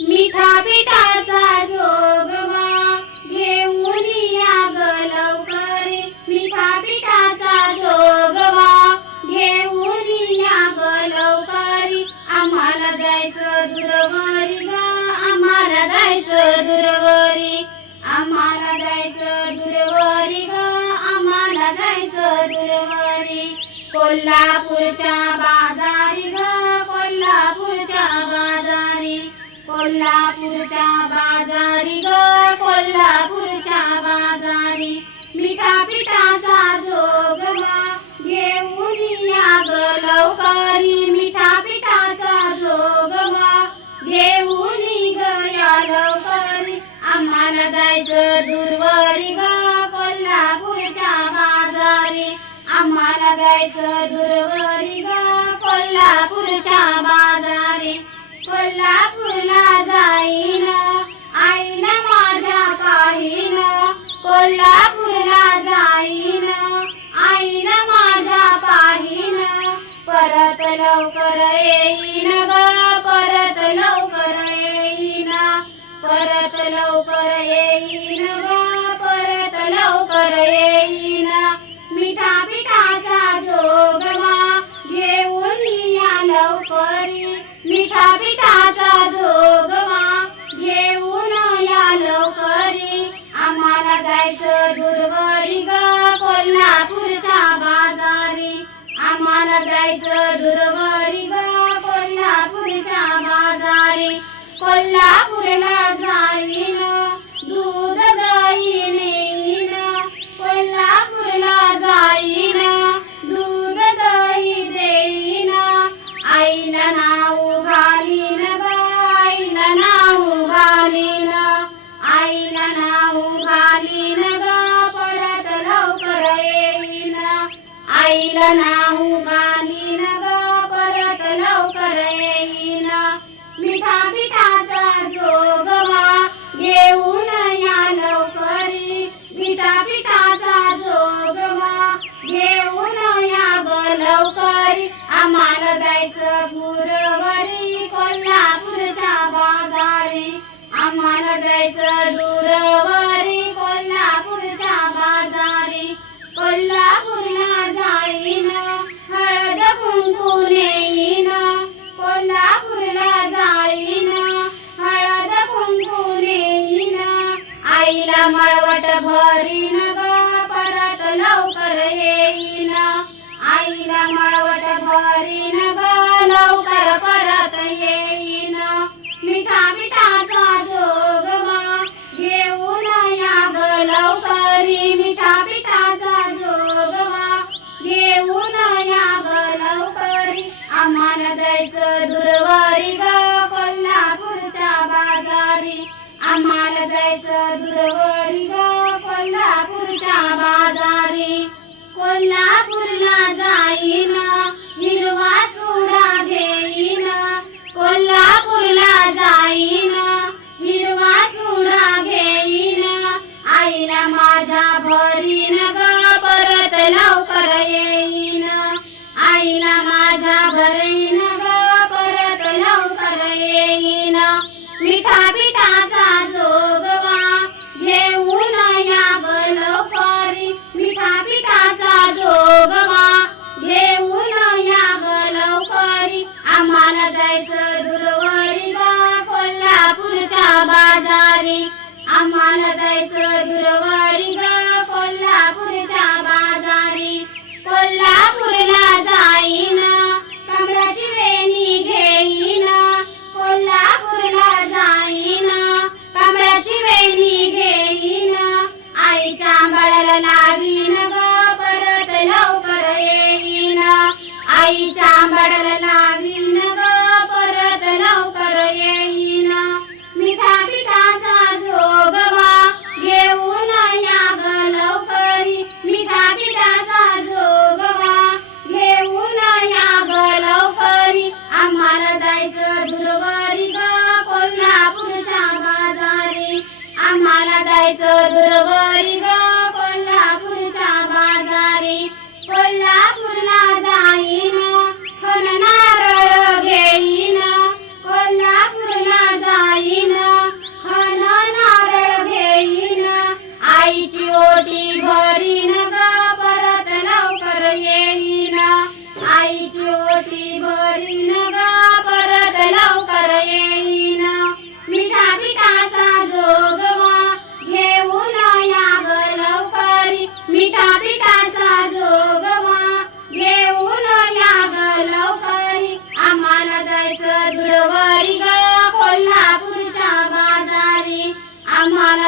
मिठा पिठाचा जोगवा घेऊन या ग लवकरी, मिठा पिठाचा जोगवा घेऊन या ग लवकरी. आम्हाला जायचं दूरवरी ग, आम्हाला जायचं दूरवरी, आम्हाला जायचं दूरवरी ग, आम्हाला जायचं दूरवरी. कोल्हापूरच्या बाजारी ग, कोल्हापूरच्या बाजारी, कोल्हापूरच्या बाजारी ग, कोल्हापूरच्या बाजारी. मिठा पिठाचा जोगवा घेऊन या ग लवकरी, मिठा पिठाचा जोगवा घेऊन ग या लवकरी. आम्हाला जायचं दूरवरी ग, कोल्हापूरच्या बाजारी, आम्हाला जायचं दूरवरी ग, कोल्हापूरच्या बाजारी. कोल्हापूरला जाईन आईन माझ्या पाहीन, कोल्हापूरला जाईन आईन माझ्या पाहीन. परत लवकर येईन ग, परत लवकर येईन, परत लवकर येईन ग, परत लवकर येईन. मिठा पिठाचा जोगवा घेऊन या लवकरी, मिठा पिठाचा जोगवा घेऊन या लवकरी. आम्हाला जायचं दूरवरी ग, कोल्हापूरच्या बाजारी, आम्हाला जायचं दूरवरी ग, कोल्हापूरच्या बाजारी. कोल्हापूरला जाईन दूध दही नेईन, कोल्हापूरला जाईन दूध दही देईन. आईला नाव घालीन ग, आईला नाव घालीन, आईला नाव घालीन ग, परत लवकर येईन. आईला नाव घालीन ग, परत लवकर येईन. मिठा पिठाचा जोगवा घेऊन या लवकरी, मिठा पिठाचा जोगवा घेऊन या ग लवकरी. आम्हाला जायचं दूरवरी, कोल्हापूरच्या बाजारी, आम्हाला जायचं दूरवरी, कोल्हापूरच्या बाजारी. कोल्हापूरला जाईन हळद कुंकू नेईन, कोल्हापूरला जाईन हळद कुंकू नेईन. आईला मळवट भरीन ग, परत लवकर येईन, आईला मळवट भरीन ग, लवकर परत येईन. मिठा पिठाचा जोगवा घेऊन या ग लवकरी, मिठा पिठाचा जोगवा घेऊन या ग लवकरी. आम्हाला जायचं दूरवरी ग, कोल्हापूरच्या बाजारी, आम्हाला जायचं दूरवरी ग, कोल्हापूरच्या बाजारी. कोल्हापूरला जाईन हिरवा चुडा घेईन, कोल्हापूरला जाईन हिरवा चुडा घेईन. आईला माझ्या भरीन ग, परत लवकर येईन, आईला माझ्या भरीन ग, परत लवकर येईन. मिठा पिठाचा जोगवा घेऊन या ग लवकरी, मिठा पिठाचा जोगवा घेऊन या ग लवकरी. आम्हाला जायचं दूरवरी ग, कोल्हापूरच्या बाजारी, आम्हाला जायचं दूरवरी ग, कोल्हापूरच्या बाजारी. कोल्हापूरला जाईन कमळाची वेणी घेईन, कोल्हापूरला जाईन कमळाची वेणी घेईन. आईच्या आंबाळ्याला लावीन ग, परत लवकर येईन, आईच्या आंबाळ्याला लावीन ग, परत लवकर येईन. मिठा पिठाचा जोगवा घेऊन या ग लवकरी, मिठा पिठाचा जोगवा घेऊन या ग लवकरी. आम्हाला जायचं दूरवरी ग, कोल्हापूरच्या बाजारी, आम्हाला जायचं दूरवरी ग, कोल्हापूरच्या बाजारी. कोल्हापूरला जाईन खण नारळ घेईन, कोल्हापूरला जाईन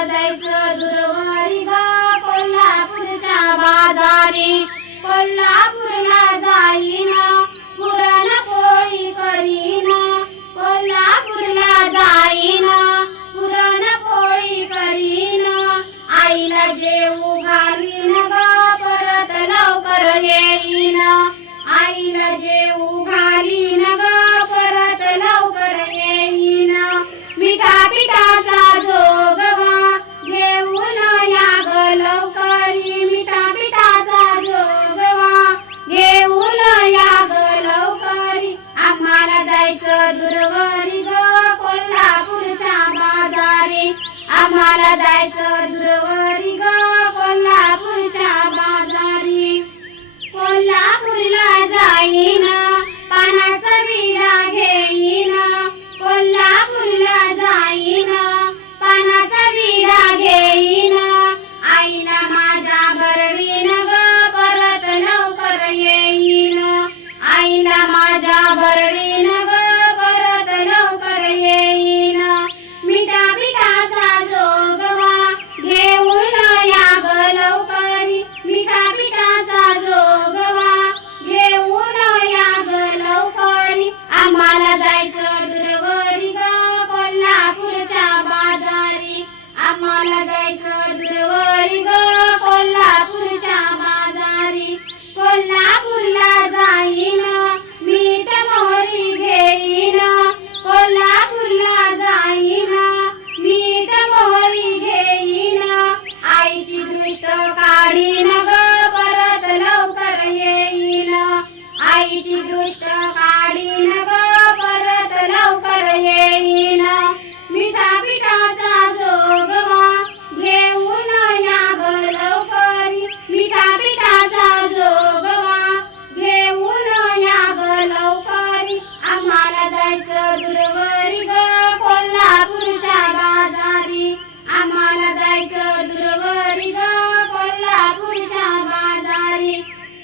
जायचं दूरवरी ग कोल्हापूरच्या बाजारी कोल्हापूरला जाईन पुरणपोळी करीन कोल्हापूरला जाईन पुरणपोळी करीन आईला जेवू घालीन ग परत लवकर येईन आईला जेवू घालीन ग परत लवकर येईन मिठा पिठाचा जोगवा घेऊन या ग लवकरी मिठा पिठाचा जोगवा घेऊन या ग लवकरी आम्हाला जायचं दूरवरी ग कोल्हापूरच्या बाजारी आम्हाला